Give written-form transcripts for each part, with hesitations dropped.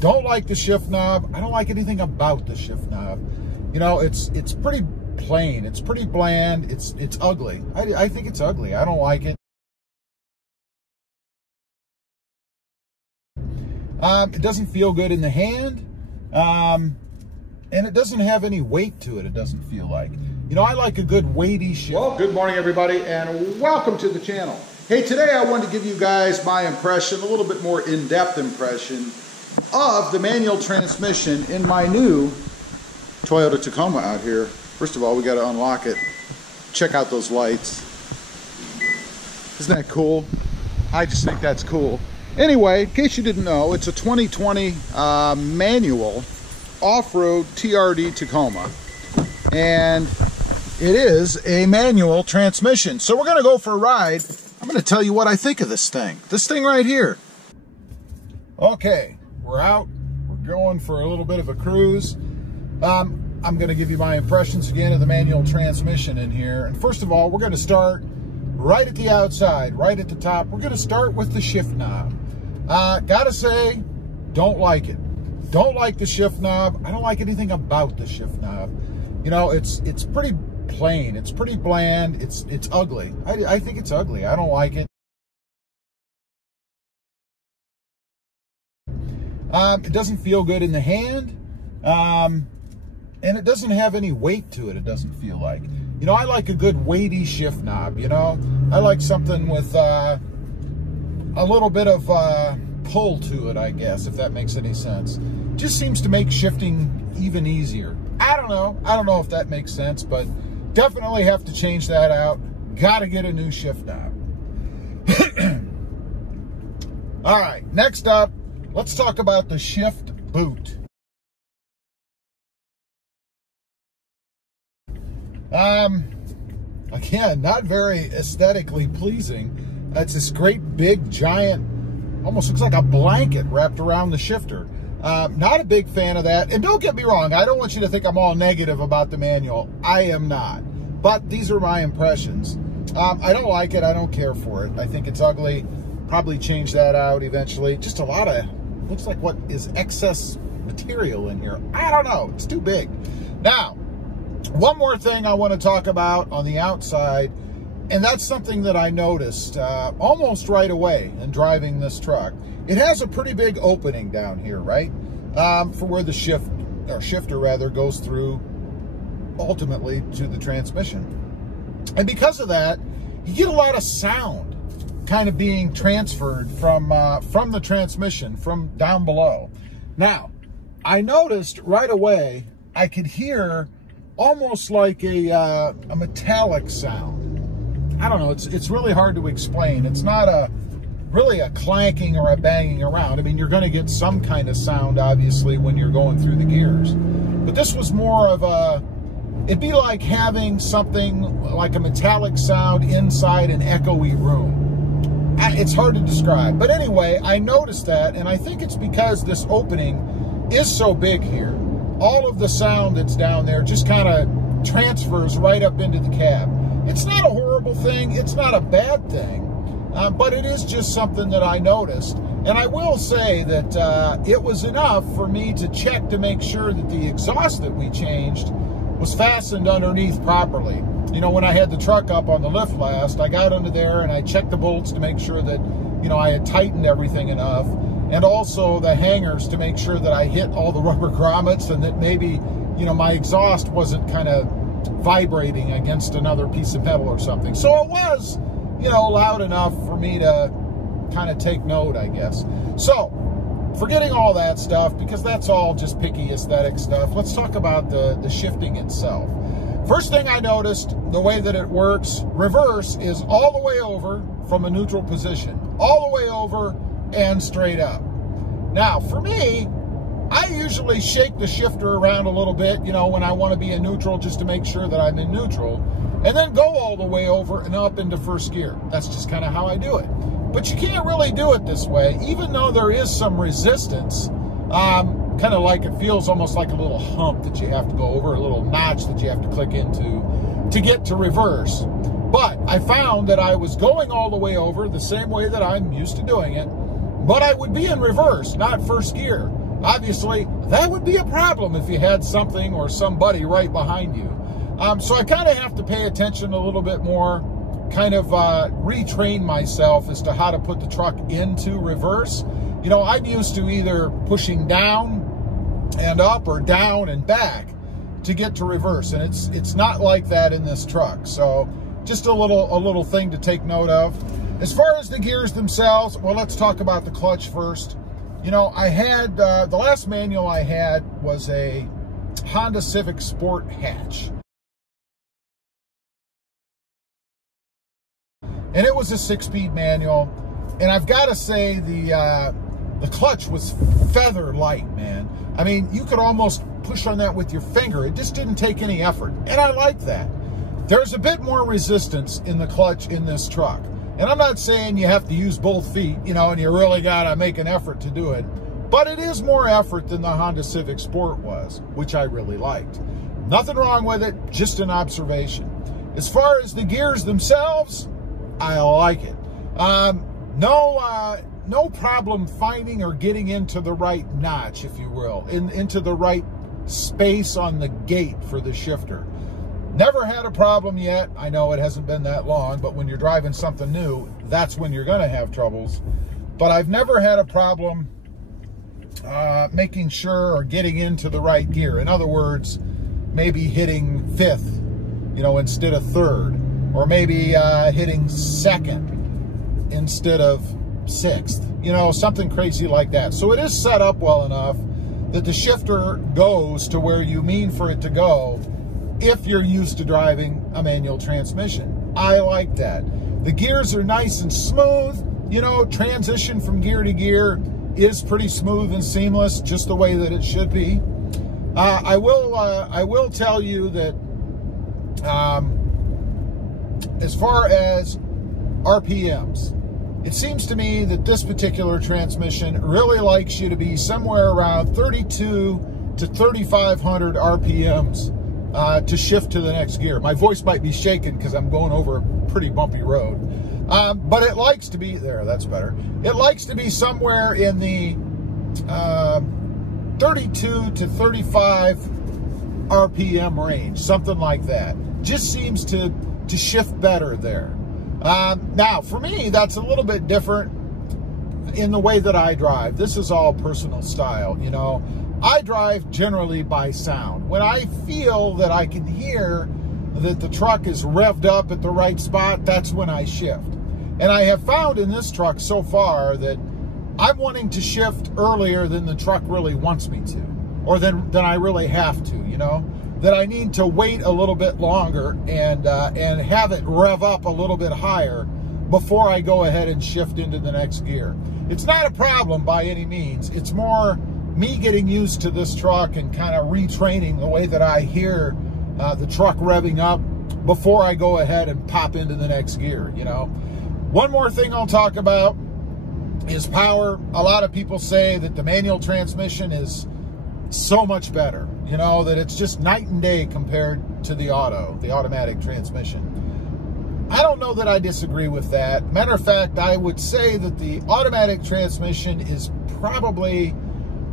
Don't like the shift knob. I don't like anything about the shift knob. You know, it's pretty plain. It's pretty bland. It's ugly. I think it's ugly. I don't like it. It doesn't feel good in the hand. And it doesn't have any weight to it, it doesn't feel like. You know, I like a good weighty shift. Well, good morning everybody and welcome to the channel. Hey, today I wanted to give you guys my impression, a little bit more in-depth impression of the manual transmission in my new Toyota Tacoma out here. First of all, we got to unlock it. Check out those lights. Isn't that cool? I just think that's cool. Anyway, in case you didn't know, it's a 2020 manual off-road TRD Tacoma, and it is a manual transmission. So we're going to go for a ride. I'm going to tell you what I think of this thing right here. Okay, we're out. We're going for a little bit of a cruise. I'm going to give you my impressions again of the manual transmission in here. And first of all, we're going to start right at the outside, right at the top. We're going to start with the shift knob. Gotta say, don't like it. Don't like the shift knob. I don't like anything about the shift knob. You know, it's pretty plain. It's pretty bland. It's ugly. I think it's ugly. I don't like it. It doesn't feel good in the hand. And it doesn't have any weight to it, it doesn't feel like. You know, I like a good weighty shift knob, you know. I like something with a little bit of pull to it, I guess, if that makes any sense. Just seems to make shifting even easier. I don't know if that makes sense, but definitely have to change that out. Gotta get a new shift knob. All right, next up, let's talk about the shift boot. Again, not very aesthetically pleasing. It's this great big giant, almost looks like a blanket wrapped around the shifter. Not a big fan of that. And don't get me wrong, I don't want you to think I'm all negative about the manual. I am not. But these are my impressions. I don't like it. I don't care for it. I think it's ugly. Probably change that out eventually. Just a lot of, looks like what is excess material in here. I don't know. It's too big. Now, one more thing I want to talk about on the outside, and that's something that I noticed almost right away in driving this truck. It has a pretty big opening down here, right? For where the shifter rather goes through ultimately to the transmission. And because of that, you get a lot of sound kind of being transferred from the transmission, from down below. Now, I noticed right away, I could hear almost like a metallic sound. I don't know, it's really hard to explain. It's not really a clanking or a banging around. I mean, you're gonna get some kind of sound, obviously, when you're going through the gears. But this was more of it'd be like having something like a metallic sound inside an echoey room. It's hard to describe. But anyway, I noticed that, and I think it's because this opening is so big here. All of the sound that's down there just kind of transfers right up into the cab. It's not a horrible thing. It's not a bad thing. But it is just something that I noticed. And I will say that it was enough for me to check to make sure that the exhaust that we changed was fastened underneath properly. You know, when I had the truck up on the lift last, I got under there and I checked the bolts to make sure that, you know, I had tightened everything enough. And also the hangers to make sure that I hit all the rubber grommets and that maybe, you know, my exhaust wasn't kind of vibrating against another piece of metal or something. So it was, you know, loud enough for me to kind of take note, I guess. So, forgetting all that stuff, because that's all just picky aesthetic stuff, let's talk about the shifting itself. First thing I noticed, the way that it works, reverse is all the way over from a neutral position. All the way over and straight up. Now, for me, I usually shake the shifter around a little bit, you know, when I want to be in neutral, just to make sure that I'm in neutral, and then go all the way over and up into first gear. That's just kind of how I do it. But you can't really do it this way, even though there is some resistance, kind of like it feels almost like a little hump that you have to go over, a little notch that you have to click into to get to reverse. But I found that I was going all the way over the same way that I'm used to doing it, but I would be in reverse, not first gear. Obviously, that would be a problem if you had something or somebody right behind you. So I kind of have to pay attention a little bit more, kind of retrain myself as to how to put the truck into reverse. You know, I'm used to either pushing down and up or down and back to get to reverse, and it's not like that in this truck. So just a little thing to take note of. As far as the gears themselves, well, let's talk about the clutch first. You know, I had, the last manual I had was a Honda Civic Sport hatch. And it was a 6-speed manual. And I've got to say, the clutch was feather light, man. I mean, you could almost push on that with your finger. It just didn't take any effort. And I like that. There's a bit more resistance in the clutch in this truck. And I'm not saying you have to use both feet, you know, and you really got to make an effort to do it. But it is more effort than the Honda Civic Sport was, which I really liked. Nothing wrong with it, just an observation. As far as the gears themselves, I like it. No problem finding or getting into the right notch, if you will, into the right space on the gate for the shifter. Never had a problem yet. I know it hasn't been that long, but when you're driving something new, that's when you're going to have troubles. But I've never had a problem making sure or getting into the right gear. In other words, maybe hitting 5th, you know, instead of 3rd, or maybe hitting 2nd instead of 6th, you know, something crazy like that. So it is set up well enough that the shifter goes to where you mean for it to go if you're used to driving a manual transmission. I like that. The gears are nice and smooth. You know, transition from gear to gear is pretty smooth and seamless, just the way that it should be. I will tell you that as far as RPMs, it seems to me that this particular transmission really likes you to be somewhere around 32 to 3,500 RPMs to shift to the next gear. My voice might be shaking because I'm going over a pretty bumpy road. But it likes to be, there, that's better. It likes to be somewhere in the 32 to 35 RPM range, something like that. Just seems to shift better there. Now, for me, that's a little bit different in the way that I drive. This is all personal style, you know. I drive generally by sound. When I feel that I can hear that the truck is revved up at the right spot, that's when I shift. And I have found in this truck so far that I'm wanting to shift earlier than the truck really wants me to, or than I really have to, you know, that I need to wait a little bit longer and have it rev up a little bit higher before I go ahead and shift into the next gear. It's not a problem by any means. It's more me getting used to this truck and kind of retraining the way that I hear the truck revving up before I go ahead and pop into the next gear, you know. One more thing I'll talk about is power. A lot of people say that the manual transmission is so much better, you know, that it's just night and day compared to the automatic transmission. I don't know that I disagree with that. Matter of fact, I would say that the automatic transmission is probably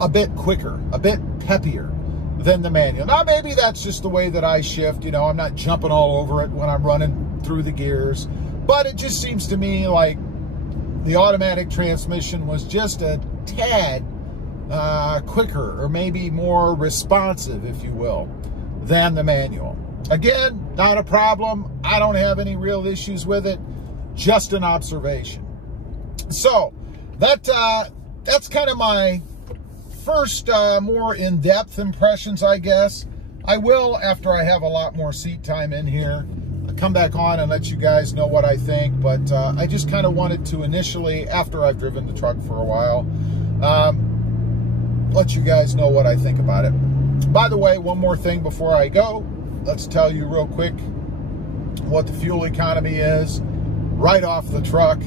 a bit quicker, a bit peppier than the manual. Now, maybe that's just the way that I shift, you know, I'm not jumping all over it when I'm running through the gears, but it just seems to me like the automatic transmission was just a tad quicker, or maybe more responsive, if you will, than the manual. Again, not a problem. I don't have any real issues with it. Just an observation. So that's kind of my first more in-depth impressions, I guess. I will, after I have a lot more seat time in here, come back on and let you guys know what I think. But I just kind of wanted to initially, after I've driven the truck for a while, let you guys know what I think about it. By the way, one more thing before I go. Let's tell you real quick what the fuel economy is right off the truck.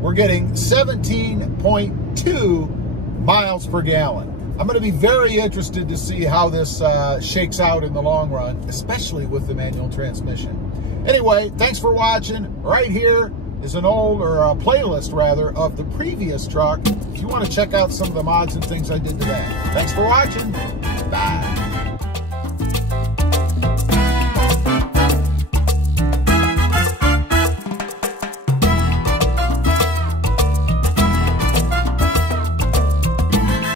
We're getting 17.2 miles per gallon. I'm going to be very interested to see how this shakes out in the long run, especially with the manual transmission. Anyway, thanks for watching right here is an old, or a playlist rather, of the previous truck if you want to check out some of the mods and things I did to that. Thanks for watching. Bye.